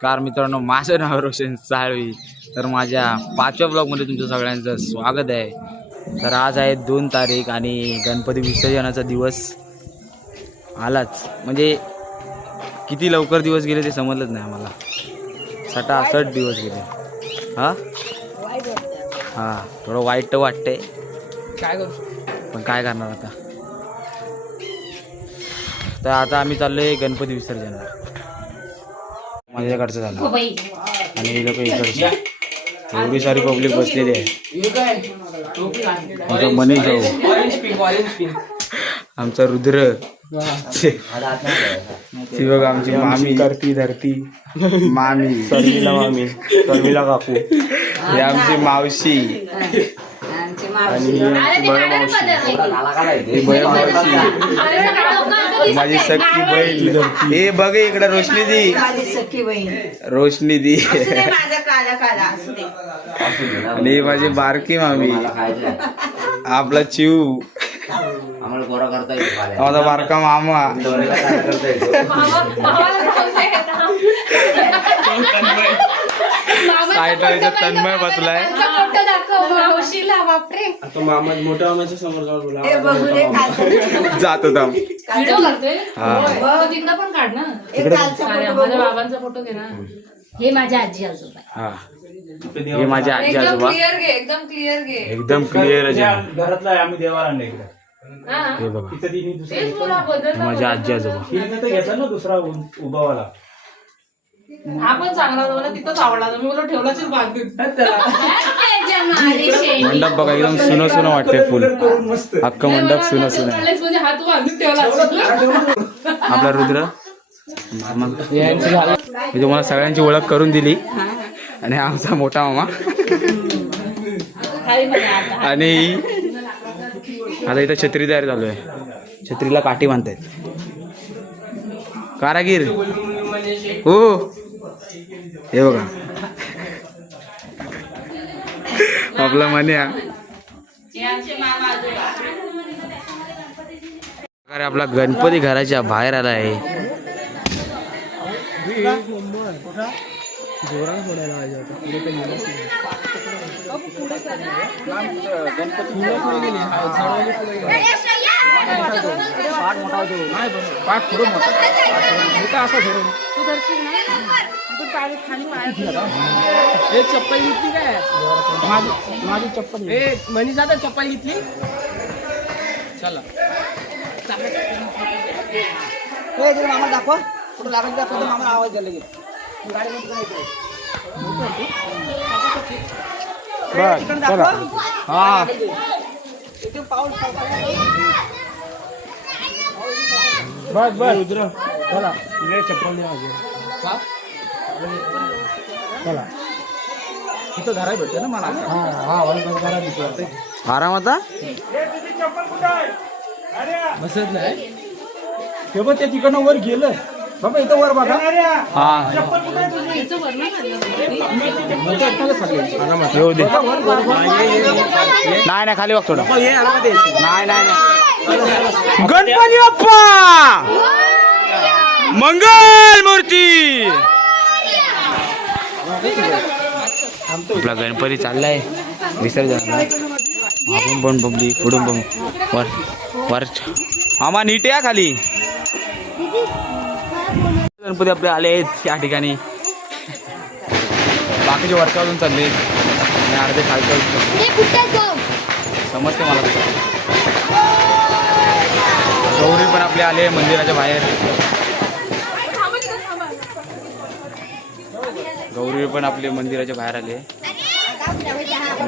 नमस्कार मित्रांनो, माझं नाव रोशन साळवी. तर माझ्या 5व्या ब्लॉगमध्ये तुमचं सगळ्यांचं स्वागत आहे. तर आज आहे 2 तारीख आणि गणपती विसर्जनाचा दिवस आलाच. म्हणजे किती लवकर दिवस गेले ते समजलंच नाही आम्हाला. 67 दिवस गेले. हां थोडं वाईट तर वाटतंय, काय करू पण काय करणार आता. तर आता आम्ही चाललोय गणपती विसर्जनाला. माझ्याकडचं झालं आणि हे लोक इकडचे. एवढी सारी पब्लिक बसलेली आहे. आमचा मनीष भाऊ, आमचा रुद्र, ती बघा आमची मामी करती धरती मामी शर्मिला काकू, हे आमची मावशी आणि ही बहीण मावशी, माझी सख्खी बहीण. हे बघ इकडे रोशनी दी आणि ही माझी बारकी मामी, आपला चिव, माझा बारका मामा, साईडला तन्मय बसलाय. जात होता बाबांचा फोटो घे ना. हे माझ्या आजी आजोबा. हा हे माझे आजी आजोबा एकदम क्लिअर घे. एकदम क्लिअर. घरातला आहे, आम्ही देवाला आणलं इकडे. हे बघा तिथं तिने दुसरा माझे आजी आजोबा. तिने घेतला ना दुसरा उभावाला. आपण चांगला मला तिथंच आवडला. मी बोललो ठेवलाच बांधून. मंडप बघा एकदम सुनं सुनं वाटतंय. फुल अख्खं मंडप सुनं सुनं आहे. म्हणजे हात बांधून ठेवला. आपला रुद्र मी तुम्हाला सगळ्यांची ओळख करून दिली. आणि आमचा मोठा मामा आणि आता इथं छत्री तयार झालोय. छत्रीला काठी बांधतायत कारागीर. हो हे बघा आपला मन्या. अरे आपला गणपती घराच्या बाहेर आला आहे. चप्पल घेतली काय? माझी चप्पल. मनीषा तर चप्पल घेतली. चला मामा दाखव कुठं लागत दाखव. मामा आवाज द्यायला गेला गाडीमध्ये हा पाऊल बस बस रुद्र चला चप्पल चला. इथं धराय भेटते ना मला. आराम आता बसत नाही. ते पण त्या तिकडनं वर गेलं बाबा. इथं वर बघा. हा येऊ दे. नाही खाली बघ थोडं. नाही गणपती बाप्पा मंगल मूर्ती. आपला गणपती चाललाय विसर्जनाला. आपण पण बघली पुढून बघ वर वर. आम्हा नीट या खाली. गणपती आपले आले आहेत या ठिकाणी. बाकीचे वरच्यावरून चालले आणि अर्धे खालच्या समजते मला तसं. गौरी पण आपले आले मंदिराच्या बाहेर. गौरी पण आपले मंदिराच्या बाहेर आले.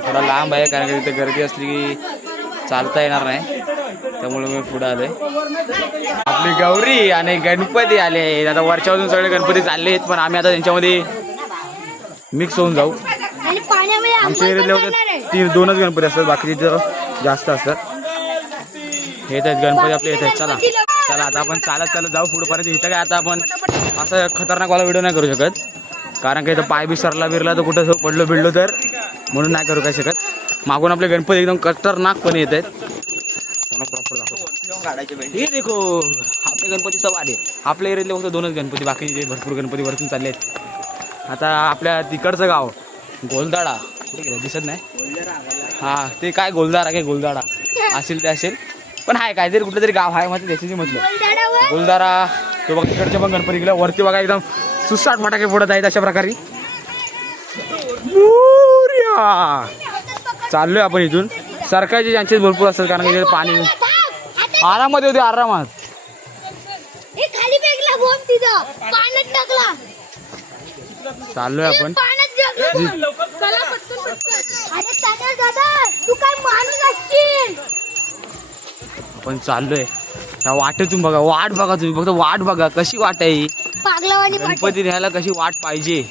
थोडा लांब आहे कारण की तिथे गर्दी असली की चालता येणार नाही, त्यामुळे मी पुढे आलोय. आपली गौरी आणि गणपती आले आहेत. आता वरच्यावरून सगळे गणपती चालले आहेत, पण आम्ही आता त्यांच्यामध्ये मिक्स होऊन जाऊ. आमच्या एरियातले होते 2च गणपती असतात, बाकीचे जर जास्त असतात. हे येत आहेत गणपती आपले येत आहेत. चला चला आता आपण चालत जाऊ पुढेपर्यंत. इथं काय आता आपण असं खतरनाकवाला व्हिडिओ नाही करू शकत, कारण की इथं पाय बी सरला बिरला तर कुठं पडलो बिडलो तर, म्हणून नाही करू काय शकत. मागून आपले गणपती एकदम खतरनाकपणे येत आहेत. प्रॉपर दाखव. हे देखो आपले गणपती सब आले. आपल्या एरियातले फक्त 2च गणपती, बाकीचे भरपूर गणपती वरतून चालले आहेत. आता आपल्या तिकडचं गाव गोलदाडा कुठे गेलं दिसत नाही. हा ते काय गोलदारा काय गोलदाडा असेल ते असेल, पण हाय काहीतरी कुठलं तरी गाव आहे म्हणजे त्याची म्हटलं गोलदारा. तो बघा तिकडचे पण गणपती गेला वरती बघा एकदम सुसाट फटाके फोडत आहेत अशा प्रकारे. चाललोय आपण इथून. सरकारचे चान्सेस भरपूर असतात कारण की पाणी आरामात होते आरामात. खाली फेकला बॉम्ब तिथं पाण्यात टाकला. चाललोय आपण. चला पटकन. अरे तान्या दादा तू काय माणूस असशील. आपण चाललोय त्या वाटेतून बघा वाट बघा तुम्ही फक्त वाट बघा कशी वाट आहे. पागलावानी गणपती न्यायला कशी वाट पाहिजे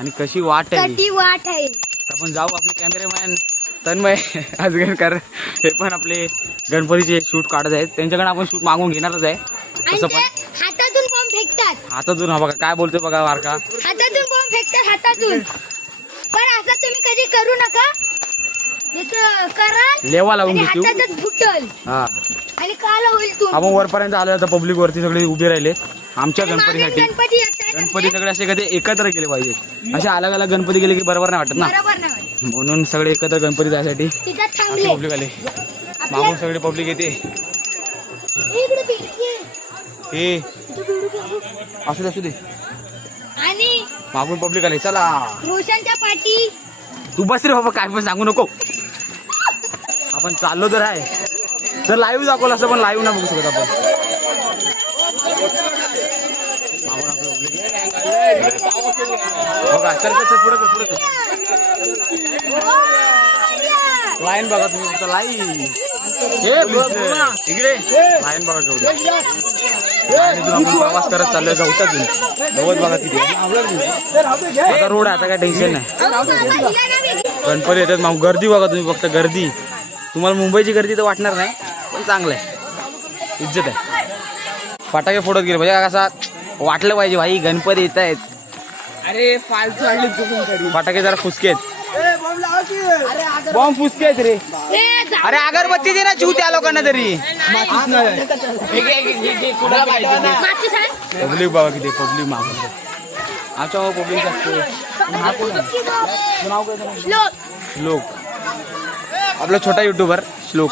आणि कशी वाट आहे. ती वाट आहे. आपण जाऊ. आपले कॅमेरामॅन तन्मय आजगणकर हे पण आपले गणपतीचे शूट काढत आहेत. त्यांच्याकडे आपण शूट मागून घेणारच आहे. तसं पण हातातून बॉम्ब फेकतात. हातातून. हा बघा काय बोलतोय बघा वारका. हातातून बॉम्ब फेकतात हातातून. पण असं तुम्ही कधी करू नका. करा लेवा लावून घेतो. हातातच फुटल हा आणि काला होईल तू. आपण वरपर्यंत आलो आता पब्लिक वरती सगळे उभे राहिले आमच्या गणपतीसाठी. गणपती येतात. गणपती सगळे असे कधी एकत्र केले पाहिजेत. असे अलग अलग गणपती गेले की बरोबर नाही वाटत ना. बरोबर नाही. म्हणून सगळे एकत्र गणपती जायसाठी तिथं थांबले. पब्लिक आले. मागून सगळे पब्लिक येते. इकडे बिडकी. हे असू दे असू दे. आणि मागून पब्लिक आले. चला रोशनच्या पाठी. तू बस रे बाबा काय पण सांगू नको. आपण चाललो तर आहे. जर लाईव्ह दाखवलं असं पण लाईव्ह ना बघू शकत आपण. बघा चल चल पुढे पुढे लाईन बघा तुम्ही फक्त लाईन. इकडे लाईन बघा केवढी. लाईनीतून आपण प्रवास करत चाललोय गवतातून. गवत बघा तिथे. आता रोड आहे आता काय टेन्शन नाही. गणपती येतात मग गर्दी बघा तुम्ही फक्त गर्दी. तुम्हाला मुंबईची गर्दी तर वाटणार नाही पण चांगलं आहे इज्जत आहे. फटाके फोडत गेले म्हणजे कसा वाटलं पाहिजे भाई गणपती येत आहेत. अरे फालतू आणली कुठून तरी. फटाके जरा फुसके आहेत. बॉम्ब फुसके आहेत रे. अरे अगरबत्ती दे ना चिव त्या लोकांना तरी. पब्लिक बघा किती पब्लिक मागून आमच्या पब्लिक असते. श्लोक आपला छोटा युट्यूबर श्लोक.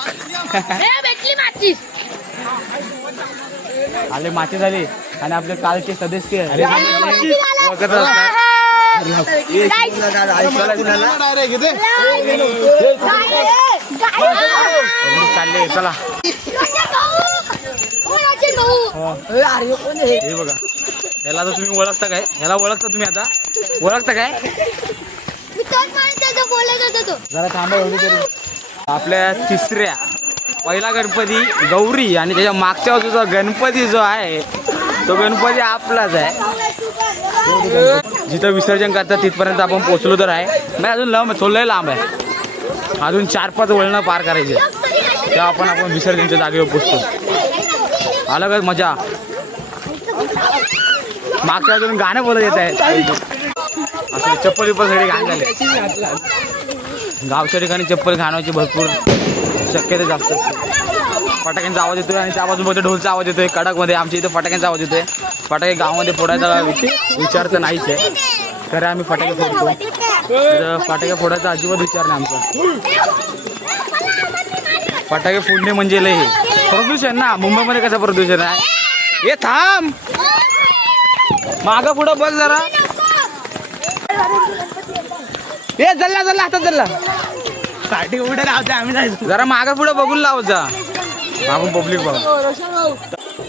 आले माती झाले आणि आपले कालचे सदस्य ओळखत असतात. चालले चला. हे बघा याला तर तुम्ही ओळखता काय. ह्याला ओळखता तुम्ही आता ओळखता काय. जरा थांबा एवढी तरी. आपल्या तिसऱ्या पहिला गणपती गौरी आणि त्याच्या मागच्या बाजूचा गणपती जो आहे तो गणपती आपलाच आहे. जिथं विसर्जन करतात तिथपर्यंत आपण पोहोचलो तर आहे. नाही अजून थोडं लांब आहे. अजून 4-5 वळणं पार करायचे तेव्हा आपण विसर्जनच्या जागेवर पोहोचतो. अलगच मजा. मागच्या अजून गाणं बोलत येत आहेत. असं चप्पल सगळे घाण झाले. गावच्या ठिकाणी चप्पल घालवायची भरपूर शक्यता जास्त असते. फटाक्यांचा आवाज येतोय आणि त्या बाजूमध्ये ढोलचा आवाज येतोय. कडकमध्ये आमच्या इथं फटाक्यांचा आवाज येतोय. फटाके गावामध्ये फोडायचा विचार तर नाहीच आहे. तर आम्ही फटाके फोडतो. तर फटाके फोडायचा अजिबात विचार नाही आमचा. फटाके फोडणे म्हणजे लय प्रदूषण ना. मुंबईमध्ये कसं प्रदूषण आहे. हे थांब मागं पुढं बघ जरा. हे जल्ला जल्ला हातात जल्ला साठी उडे राहते आम्ही जायचो. जरा मागं पुढं बघून लाव जा. मागून पब्लिक बघा.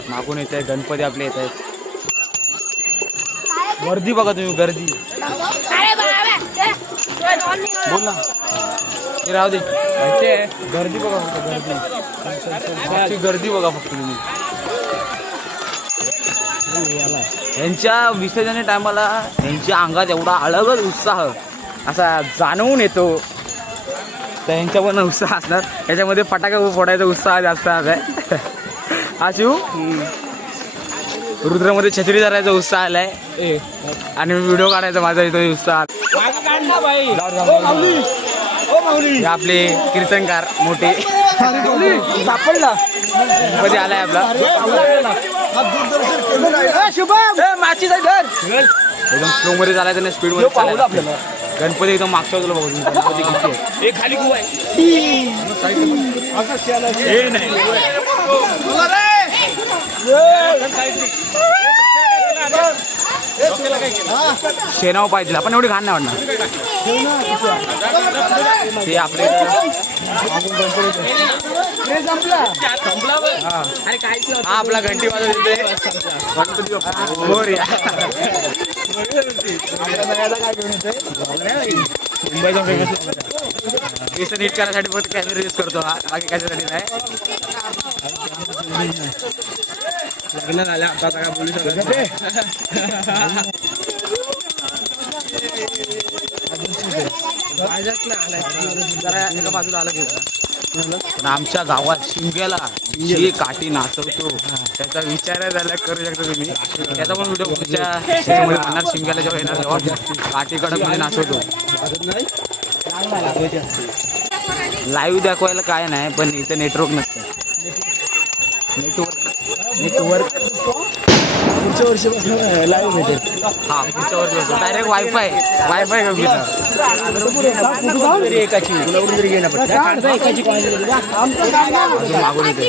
मागून येत आहे गणपती आपले येत आहेत. गर्दी बघा तुम्ही गर्दी. बोल ना ते राहू दे. गर्दी बघा फक्त गर्दी. गर्दी बघा फक्त तुम्ही. यांच्या विसर्जन टायमाला यांच्या अंगात एवढा अलगच उत्साह असा जाणवून येतो. तर यांच्या पण उत्साह असणार. याच्यामध्ये फटाके फोडायचा उत्साह जास्त आहे. हा शिव रुद्रमध्ये छत्री धरायचा उत्साह आलाय आणि व्हिडिओ काढायचा माझा इथं उत्साह. हे आपले कीर्तनकार मोठे सापडला कधी आलाय आपला. शुभम माची धर एकदम स्लो मध्ये चालायचं नाही, स्पीड मध्ये चालायचं आपल्याला. गणपती एकदम मागच्या बाजूला बघू तुम्ही. गणपती किती आहे. ए खाली खूप आहे. हे नाही शेणाव पाहिजे आपण एवढी घाण नाही वाटणार. ते आपले हा आपला घंटी वाजवत येते गणपती बाप्पा मोरया. मुंबईचा फेमस केस नीट करायसाठी फक्त कॅमेरा यूज करतो हा, बाकी कशासाठी नाही. लग्न झालं आता काय बोलू शकत. जरा एका बाजूला आलं की पण आमच्या गावात शिमग्याला जी काठी नाचवतो त्याचा विचार झाला करू शकता तुम्ही. त्याचा पण व्हिडिओ पुढच्या सीझनमध्ये म्हणणार. शिमग्याला जेव्हा येणार तेव्हा काठी कडकमध्ये नाचवतो. लाईव्ह दाखवायला काय नाही पण इथं नेटवर्क नसतं. नेटवर्क पुढच्या वर्षीपासून लाईव्ह भेटेल. हा पुढच्या वर्षी डायरेक्ट वायफाय एकाची गुलावरून जरी घेणं पडतं एकाची मागून येते.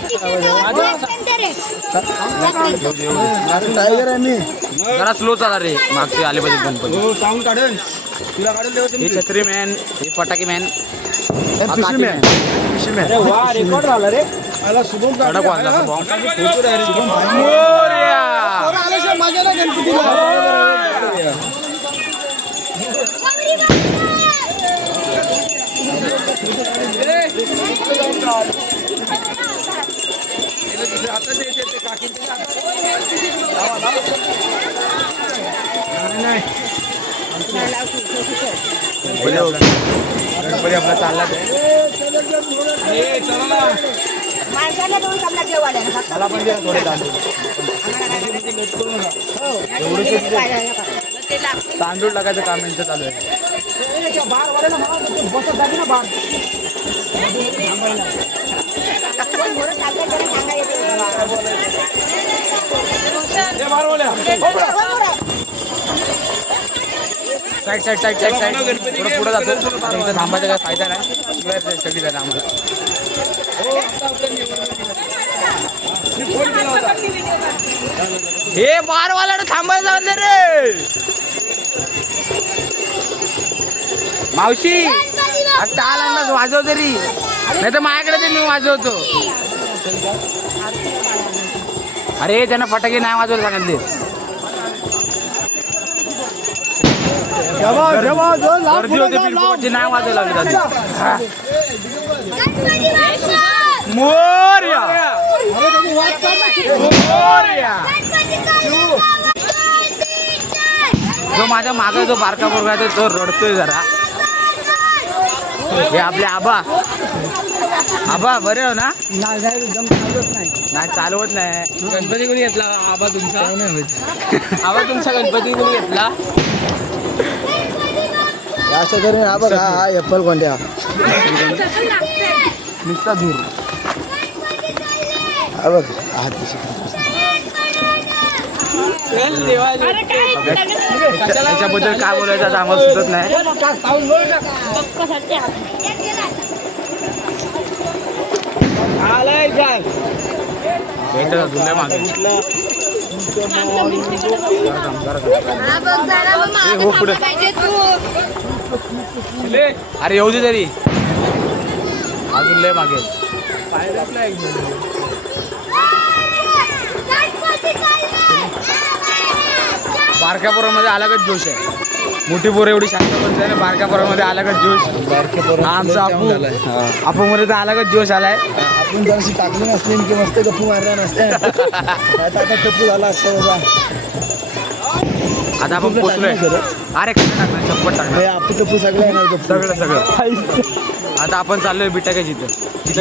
टायगर आहे मी. जरा स्लो चाला रे मागचे आले पाहिजे गणपती. हो साऊंड काढून तुला काढून हे छत्री मॅन, हे फटाके मॅन, अरे वा रेकॉर्ड झाला रे. मला शुभम कडक वाजला असं बॉम्ब. माझ्या ना गणपतीला गणपती आपला चालला माणसाला दोन कमला जेवायला मला पण द्या थोडे तांदूळ. तांदूळ टाकायचं काम यांचं चालू आहे. Side side side side side थोडं पुढे जातो. इथं थांबायचा काय फायदा नाही. शिवाय सगळी जायला आम्हाला. हे बारवाला थांबायला जाऊ रे मावशी. टाल आणलाच वाजव तरी नाही तर माझ्याकडे ते मी वाजवतो. अरे त्यांना फटाके नाही वाजवायला सांगितले. गर्दी होती बिलकुल नाही वाजवायला लागली. मोरया मोरया. जो माझ्या मागे जो बारका पोरगा आहे तो रडतोय जरा. हे आपले आबा बरे हो ना. नाही चालवत नाही. गणपती कोणी घेतला आबा तुमचा? आबा तुमचा गणपती कोणी घेतला? असं करेन हा बघ हा एप्पल कोणत्या नुसता दूर. हा बघ त्याच्याबद्दल काय बोलायचं आता आम्हाला सुचत नाही. हो पुढे. अरे येऊ दे तरी अजून लय मागे. बारक्या पोरामध्ये अलगच जोश आहे. मोठी पोरं एवढी शांत बनते आणि बारक्या पोरामध्ये अलगच जोश. आमचा आपू मध्ये तर अलगच जोश आलाय. आपण जराशी टाकली नसली की मस्त गप्पू मारला नसते. आता टप्पू झाला असता. आता आपण पोचलोय. अरे कसं टाकणार चप्पल टाकणार आपण टप्पू सगळं येणार सगळं सगळं. आता आपण चाललोय बिटाका जिथं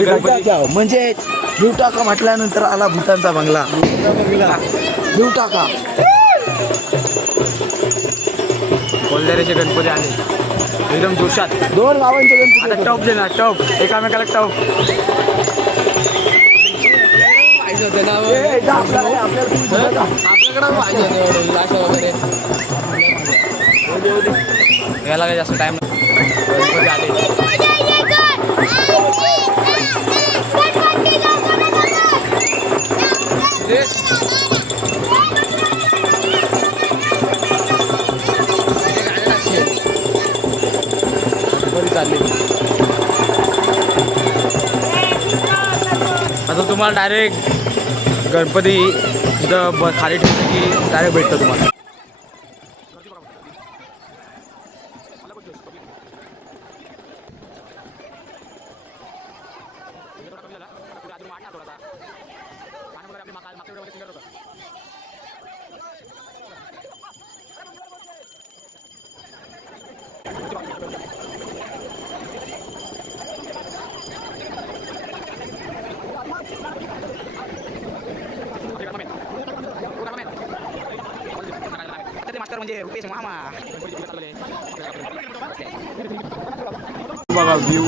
गणपती. म्हणजे भिव टाका म्हटल्यानंतर आला भूतांचा बंगला. भिव टाका कोल्हाऱ्याचे गणपती आले एकदम जोशात. 2 गावांचे गणपती. आता टप देणार टप एकामेकाला टप. पाहिजे होतं ना आपल्याकडे आपल्याकडे पाहिजे होतं वगैरे याला काही जास्त टाइम गणपती आले. गणपती चालले. आता तुम्हाला डायरेक्ट गणपती इथं खाली ठेवलं की डायरेक्ट भेटतं तुम्हाला. बघा व्ह्यू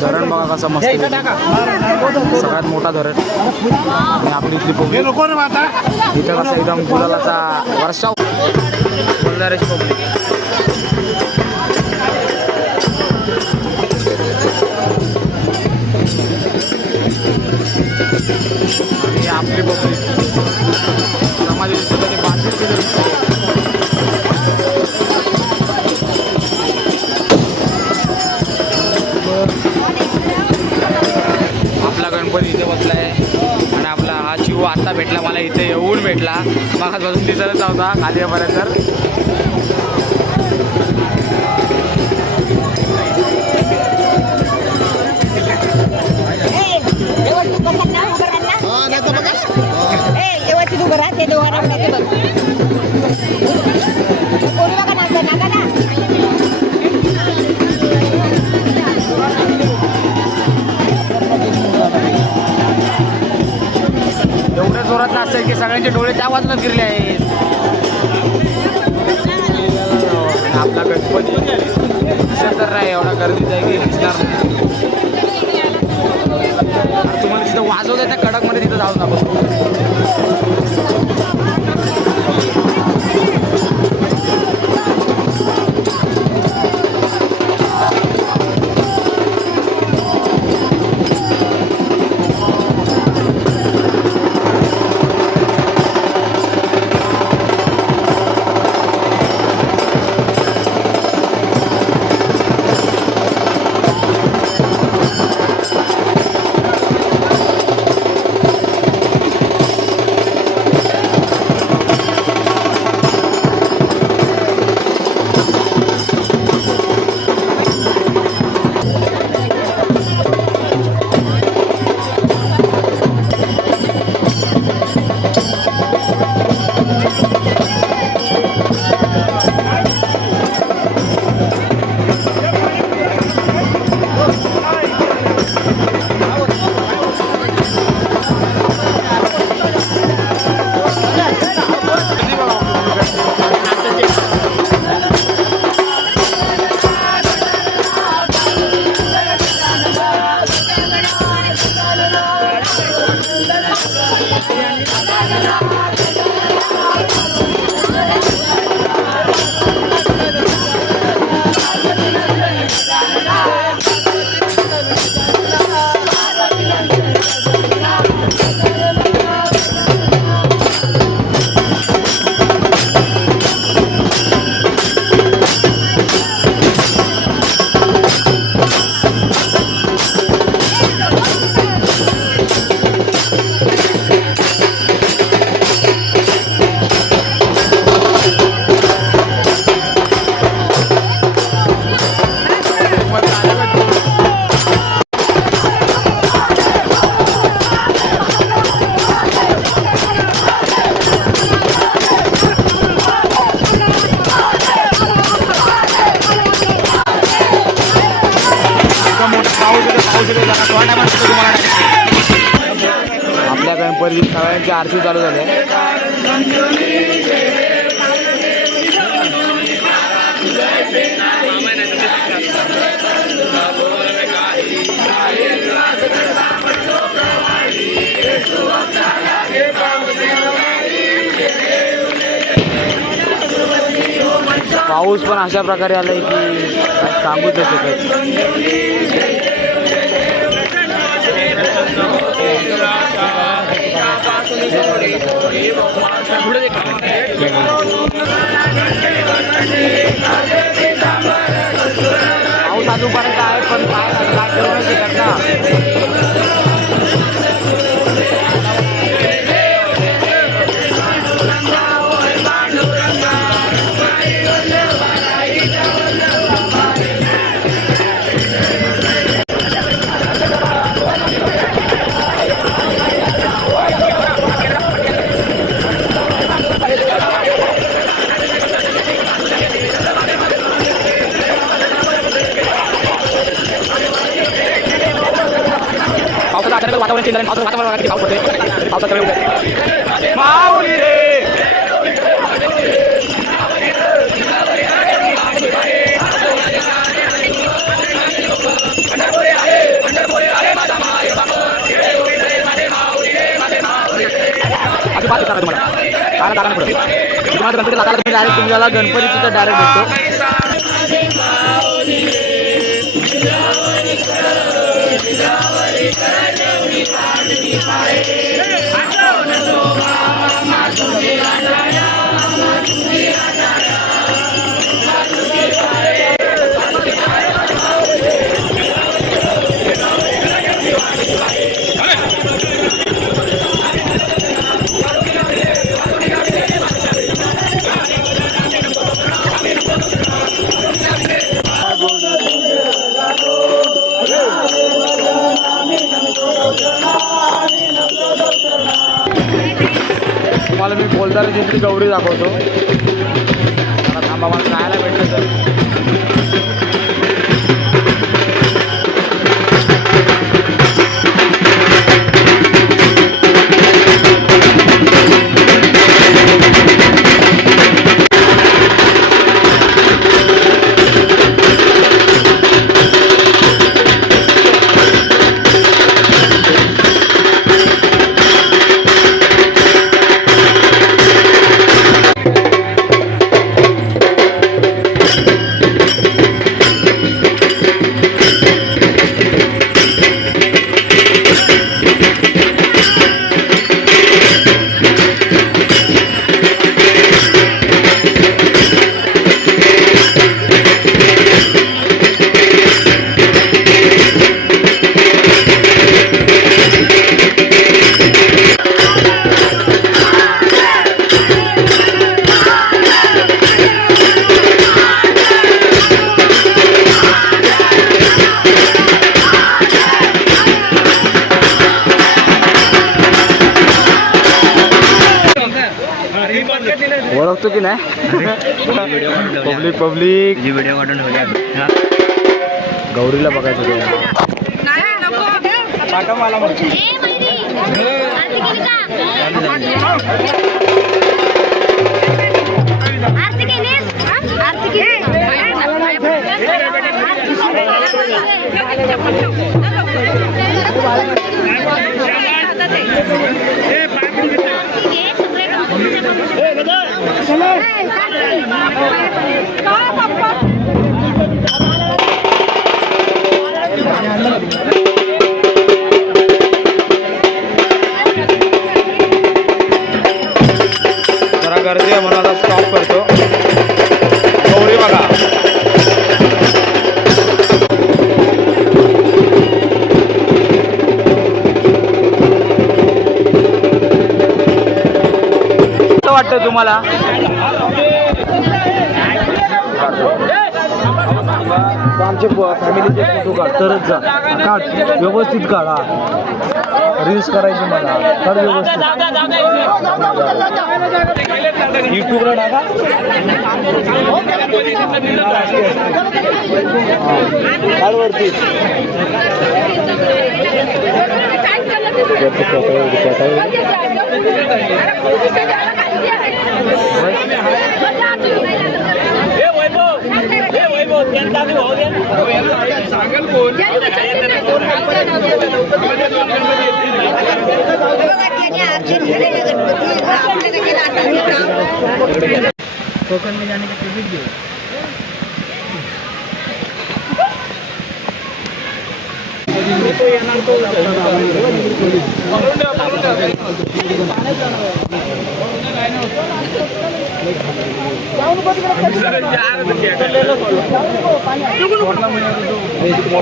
धरण बघा कसं मस्त आहे. सगळ्यात मोठा धरण आणि आपली इथली पब्लिक इथं कसं एकदम गुलालाचा वर्षाव बोलणाऱ्याची पब्लिक. आणि आपली पब्लिक समाधी स्वतःची बांधली. आपला गणपती इथे बसलाय आणि आपला हा शिव आता भेटला मला इथे येऊन भेटला. मागासपासून दिसतच नव्हता खाली पर्यंत. तर एवढ्या जोरात नाचतंय की सगळ्यांचे डोळे त्या बाजूला फिरले आहेत. आपला गणपती दिसत तर नाही, एवढा गर्दीत आहे की दिसणार नाही. तुम्हाला तिथं वाजवत त्या कडकमध्ये तिथं जाऊन दाखवतो. आपल्या गणपती सगळ्यांची आरती चालू झाली. पाऊस पण अशा प्रकारे आलाय की काय सांगूच नाही शकत. पाऊस अजूनपर्यंत आहे पण काय करू नाही शकत ना. वातावरण चेंज झालं, वातावरण पाऊस पडते, पावसाचा वेळ माऊली रे. अशी बात विचारा तुम्हाला काला दाखवणं पुढे तुम्हाला गणपती दाखवला तुम्ही डायरेक्ट तुम्हाला गणपती तिथं डायरेक्ट भेटतो. तुम्हाला मी बोलदार जिंकली गौरी दाखवतो. मला थांबा, मला खायला भेटलं तर. ओळखतो की नाही पब्लिक पब्लिक व्हिडिओ काढून ठेवल्या गौरीला बघायचं जरा गर्दी आहे म्हणून आता स्टॉप करतो. गौरी बघा कसं वाटतं तुम्हाला? आमचे फॅमिलीचे फोटो काढ तरच जा, काढ व्यवस्थित काढ. रील्स करायची मला काढ व्यवस्थित. यूट्यूबला टाका काढ वरती. कोकण में जाने का टिकट दे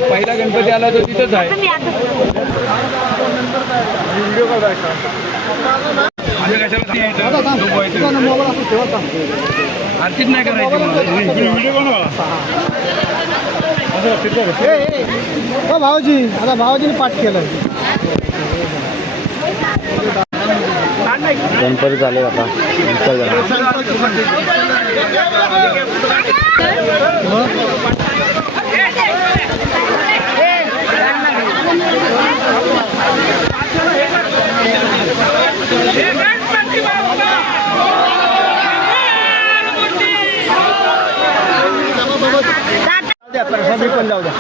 पहिला गणपती आला तो तिथंच आहे. आरतीच नाही करायची भाऊजी आता भाऊजीने पाठ केलं. गणपती चालेल आता. पैसे पण जाऊ द्या.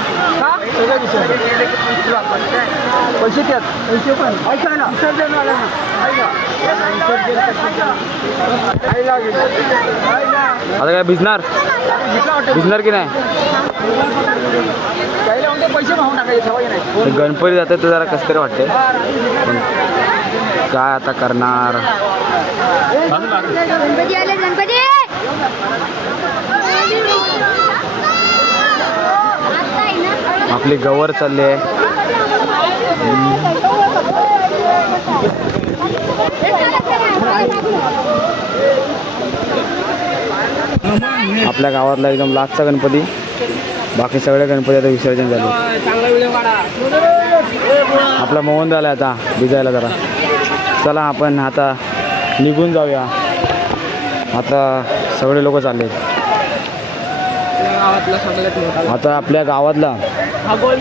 पैसे त्यात पैसे पण ऐका ना विसर्जन आला ना आता काय भिजणार की नाही. पैसे भावून टाकायचे ठेवायचे नाही. गणपती जाते तर जरा कसं तरी वाटते पण काय आता करणार. गणपती आले गणपती आपली गवर चालली आहे. आपल्या गावातला एकदम लास्टचा गणपती. बाकी सगळे गणपती आता विसर्जन झाले. चांगला व्हिडिओ काढा. आपला मोहन झाला आता भिजायला जरा. चला आपण आता निघून जाऊया. आता सगळे लोक चालले. गावातला सगळ्यात मोठा आता आपल्या गावातला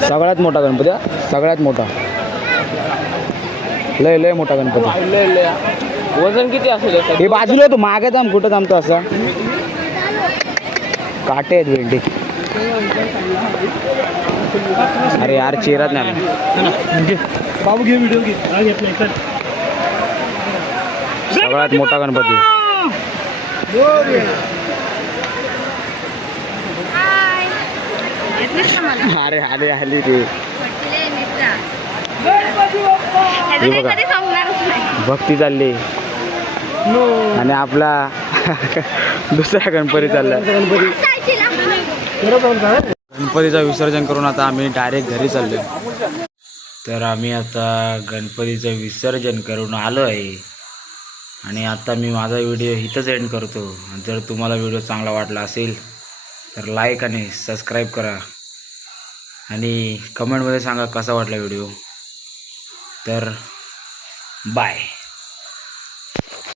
सगळ्यात मोठा गणपती हा. सगळ्यात मोठा लय मोठा गणपती. वजन किती असेल याचं? हे बाजूला तू मागे थांब. कुठं थांबतो असं. काटे आहेत भेंडी. अरे यार चेहराच नाही आला. बाबू घे व्हिडिओ घे. सगळ्यात मोठा गणपती. अरे आले आली ते. हे बघा भक्ती चालली आणि आपला दुसरा गणपती चालला. गणपतीचं विसर्जन करून आता आम्ही डायरेक्ट घरी चाललो. तर आम्ही आता गणपतीचं विसर्जन करून आलो आहे आणि आता मी माझा व्हिडिओ इथंच एंड करतो. जर तुम्हाला व्हिडिओ चांगला वाटला असेल तर लाईक आणि सबस्क्राईब करा आणि कमेंटमध्ये सांगा कसा वाटला व्हिडिओ. तर बाय.